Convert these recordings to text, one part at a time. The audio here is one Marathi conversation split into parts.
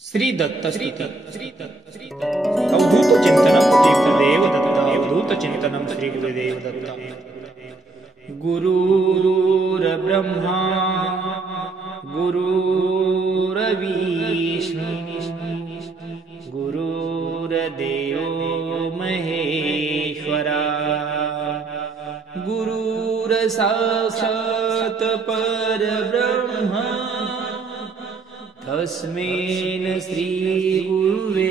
श्री दत्त अवधूत चिंतनम श्री गुरुदेव दत्त अवधूत चिंतनम श्री गुरुदेव दत्त। गुरुर्ब्रह्मा गुरुर्विष्णु गुरुर्देवो महेश्वरा गुरुर्साक्षात् परब्रह्म तस्मै श्री गुरुवे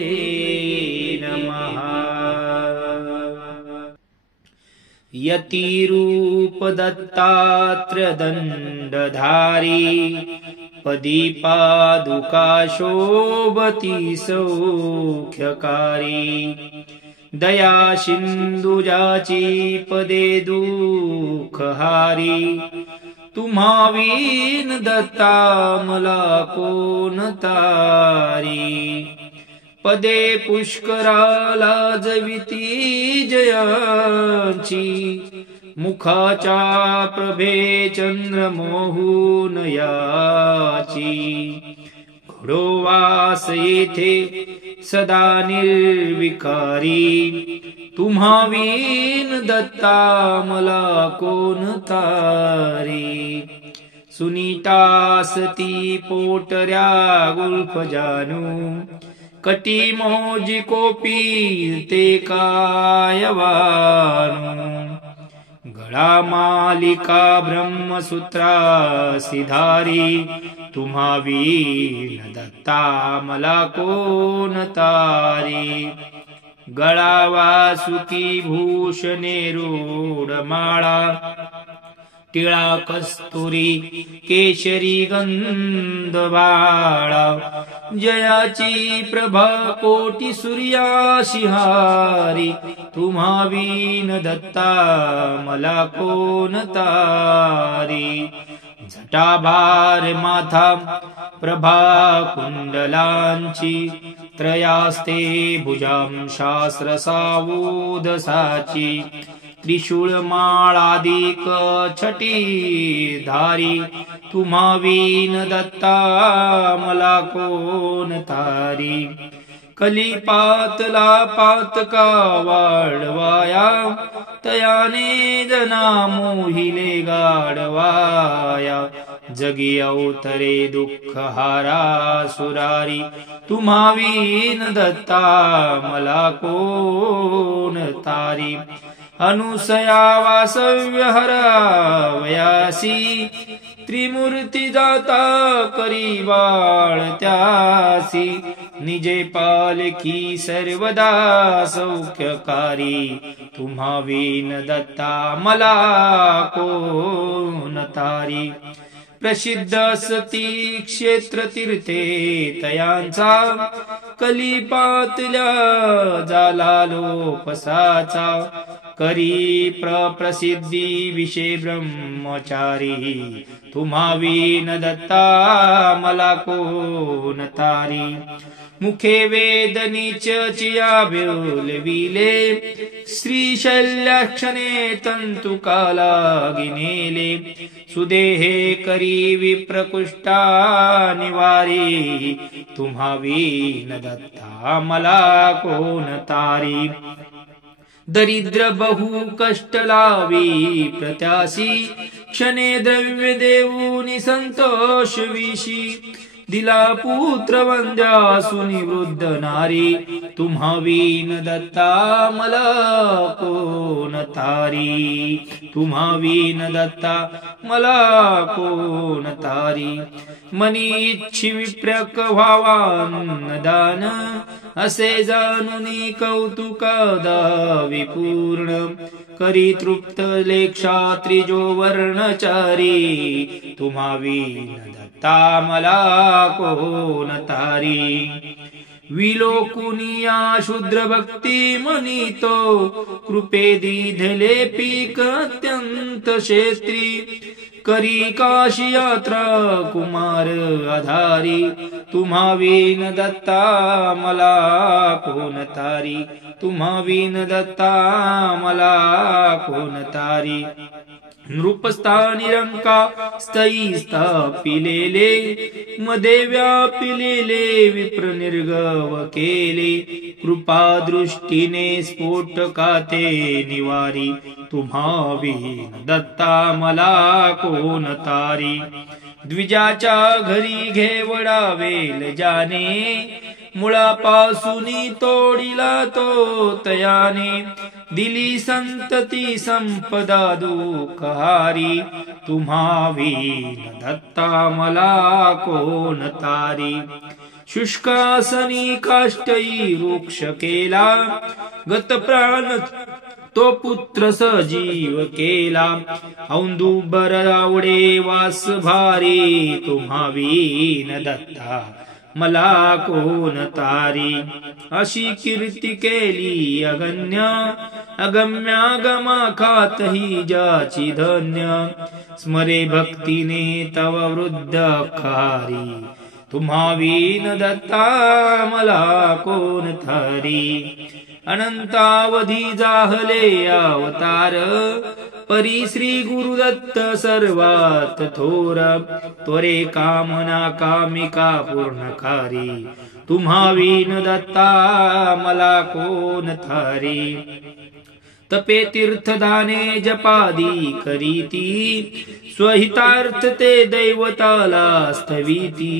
नमः। यतिरूप दत्तात्रय दंडधारी पदी पादुका शोभती सौख्यकारी दया सिंधुजाची पदे दुःखहारी तुम्हा विन दत्ता मला कोण तारी पदे पुष्कराला जविती जयाची मुखाच्या प्रभे चंद्र मोहून याची घोडवास येथे सदा निर्विकारी तुम्हा विन दत्ता मला कोण तारी सुनीतासती पोटऱ्या गुल्फ जानू कटी मोजी कोपी ते कायवानू गळा मालिका ब्रह्मसूत्रासी धारी तुम्हा विन दत्ता मला कोण तारी गळा वासुकी भूषणे रूढ माळा टिळा कस्तुरी केशरी गंध बाळा जयाची प्रभा कोटी सूर्याशी हारी तुम्हा विन दत्ता मला कोण तारी जटाभार माथा प्रभा कुंडलांची त्रयास्ते भुजां शास्त्र सावोदसाची त्रिशूळ माळादिक छटी धारी तुम्हा विन दत्ता मला कोण तारी कलिपातला पातका वाढवाया तयाने जना मोहिले गाढवाया जगी अवतरे दुःख हारा सुरारी तुम्हा विन दत्ता मला कोण तारी अनुसया वासव्य हरावयासी त्रिमूर्ती जाता करी वाळत्यासी निजे पालकी सर्वदा सौख्यकारी तुम्हा विन दत्ता मला कोण तारी प्रसिद्ध असती क्षेत्र तीर्थे तयांचा कलिपातल्या जाला लोपसाचा करी प्रसिद्धी विषय ब्रह्मचारी तुम्हा विन दत्ता मला कोण तारी मुखे वेदनीच चिया बोलविले श्रीशैल्याक्षणे तंतु काला गिनेले सुदेहे करी विप्रकुष्टा निवारी तुम्हा विन दत्ता मला कोण तारी दरिद्र बहु कष्ट लावी प्रत्यासी क्षणे द्रव्य देऊनी संतोष विशी दिला पुत्र वंद्यासुनी वृद्ध नारी तुम्हा विन दत्ता मला कोण तारी तुम्हा विन दत्ता मला कोण तारी मनी इच्छी विप्रक व्हावान असे जाणुनी कौतुकादा विपूर्ण करी तृप्त लेक्षात्री जो वर्णचारी तुम्हा विन दत्ता मला कोण तारी विलोकुनिया शूद्र भक्ती मनितो कृपे दिधले पीक अत्यंत क्षेत्री करी काशी यात्रा कुमार आधारी तुम्हा विन दत्ता मला कोण तारी तुम्हा विन दत्ता मला कोण तारी नृपस्था निरंका स्थैस्था पिलेले मध्ये व्यापिलेले विप्र निर्गव केले कृपा दृष्टीने स्फोटकाते निवारी तुम्हावीन दत्ता मला कोण तारी द्विजाच्या घरी घेवडावेल जाने मुळापासूनी तोडिला तो तयाने दिली संतती संपदा दुःखहारी तुम्हावीन दत्ता मला कोण तारी शुष्कासनी काष्टई वृक्ष केला गत प्राण तो पुत्र सजीव केला औदुंबर आवडे वास भारी तुम्हावीन दत्ता मला कोण तारी अशी कीर्ती केली अगण्य अगम्यागमाखातही ज्याची धन्य स्मरे भक्तीने तव वृद्ध खारी तुम्हावीन दत्ता मला कोण तारी अनंतावधी जाहले अवतार परी श्री गुरुदत्त सर्वात थोर त्वरे कामना कामिका पूर्णकारी तुम्हावीन दत्ता मला कोण थारी तपे तीर्थदाने जपादी करीती स्वहितार्थ ते दैवताला स्थविती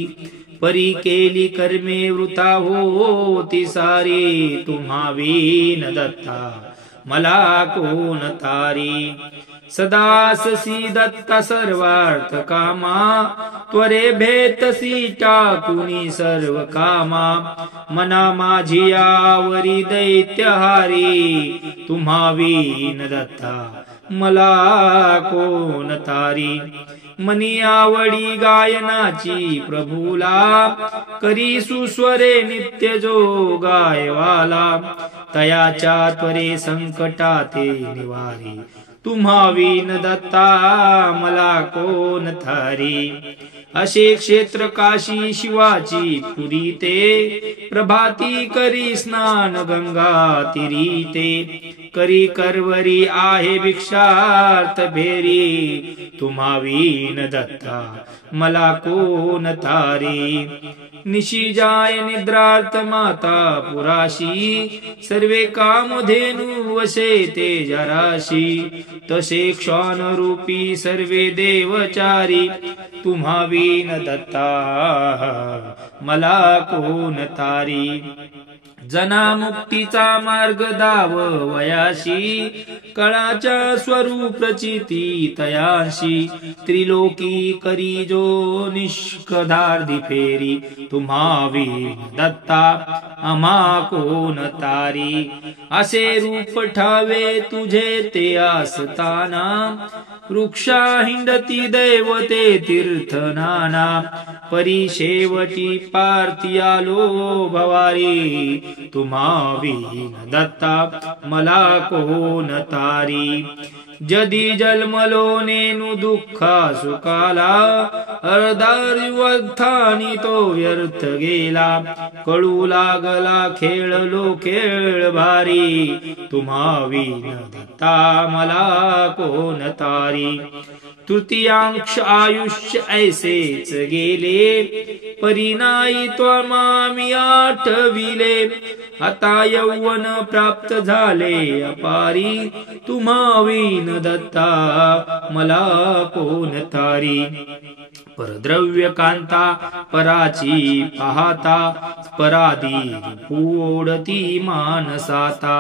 परी केली कर्मे वृथा होती सारी तुम्हावीन दत्ता मला कोण तारी सदाससी दत्ता सर्वार्थ कामा त्वरे भेतसी टाकुनी सर्व कामा मना माझी आवरी दैत्यहारी तुम्हावीन दत्ता मला कोण तारी मनी आवडी गायनाची प्रभूला करी सुस्वरे नित्य जो गायवाला तयाच्या त्वरे संकटाते निवारी तुम्हावीन दत्ता मला कोण थारी असे क्षेत्र काशी शिवाची पुरी ते प्रभाती करी स्नान गंगा तीरीते करी करवरी आहे भिक्षार्थ भेरी तुम्हावीन दत्ता मला कोण तारी निशी जाय निद्रार्थ माता पुराशी सर्वे कामधेनु वशे ते जराशी तसे क्षण रूपी सर्वे देवचारी तुम्हावीन दत्ता मला कोण तारी जना मुक्तीचा मार्ग दाव वयाशी कळाच्या स्वरूप प्रचिती तयाशी त्रिलोकी करी जो निष्कधार्दी फेरी तुम्हावीन दत्ता आम्हा कोण तारी असे रूप ठावे तुझे ते आसताना वृक्षा हिंडती दैवते तीर्थ नाना परी शेवटी पार्थी आलो भवारी तुम्हावीन दत्ता मला कोण तारी जदी जन्मलो नेनु दुःखा सुखाला अर्धारिवर्थानी तो व्यर्थ गेला कळू लागला खेळलो खेळ भारी तुम्हावीन दत्ता मला कोण तारी तृतीयांश आयुष्य ऐसेच गेले परिणाई त्वमामी आठविले आता यौवन प्राप्त झाले अपारी तुम्हावीन दत्ता मला कोण तारी परद्रव्य कांता पराची पाहता परादी ओढती मानसाता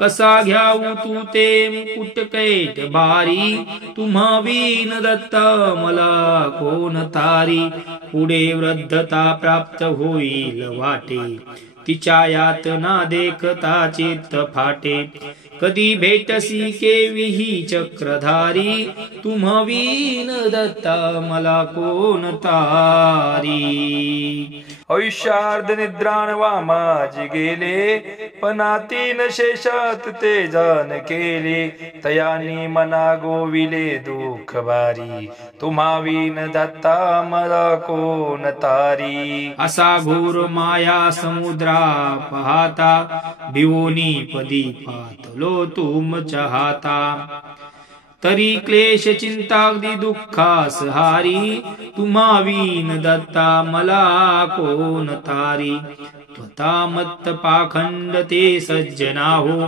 कसा घ्याऊ तू ते मुकुट कैट भारी तुम्हावीन दत्ता मला कोण तारी पुढे वृद्धता प्राप्त होईल वाटे तिच्या यातना देखता चित्त फाटे कधी भेटसी केविही चक्रधारी तुम्हावीन दत्ता मला कोण तारी आयुष्यार्ध निद्रान वामाजी गेले पनातीन शेषात ते जान केले तयानी मना गोविले दुःख भारी तुम्हावीन दत्ता मला कोण तारी असा घोर माया समुद्रा पाहता भिवोनी पदी पातलो तुम चाहता तरी क्लेश चिंतागदी दुःखास हारी, तुम्हा विन दत्ता मला कोण तारी. त्वता मत्त पाखंड ते सज्जना हो,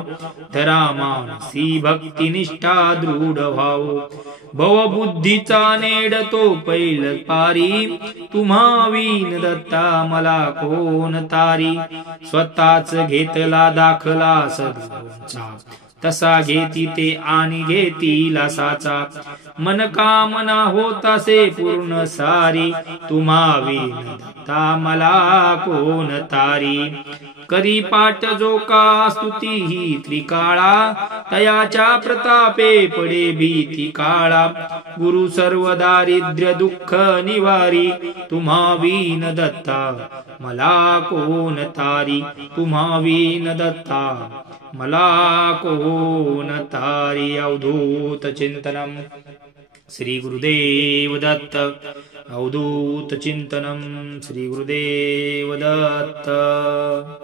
धरा मानसी भक्ती निष्ठा दृढ भाव. भवबुद्धीचा नेड तो पैल पारी, तुम्हा विन दत्ता मला कोण तारी. स्वतःच घेतला दाखला सद्गुरूंचा, तसा घेती ते आणि घेतील साचा. मनकामना होतासे पूर्ण सारी, तुम्हा विन दत्ता मला कोण तारी. करी पाठ जो का स्तुती ही त्रिकाळा, तयाच्या प्रतापे पडे भीती काळा. गुरु सर्व दारिद्र्य दुःख निवारी, तुम्हा विन दत्ता मला कोण तारी. तुम्हा विन दत्ता मला कोण तारी. अवधूत चिंतनम श्री गुरुदेव दत्त. अवधूत चिंतनम श्री गुरुदेव दत्त.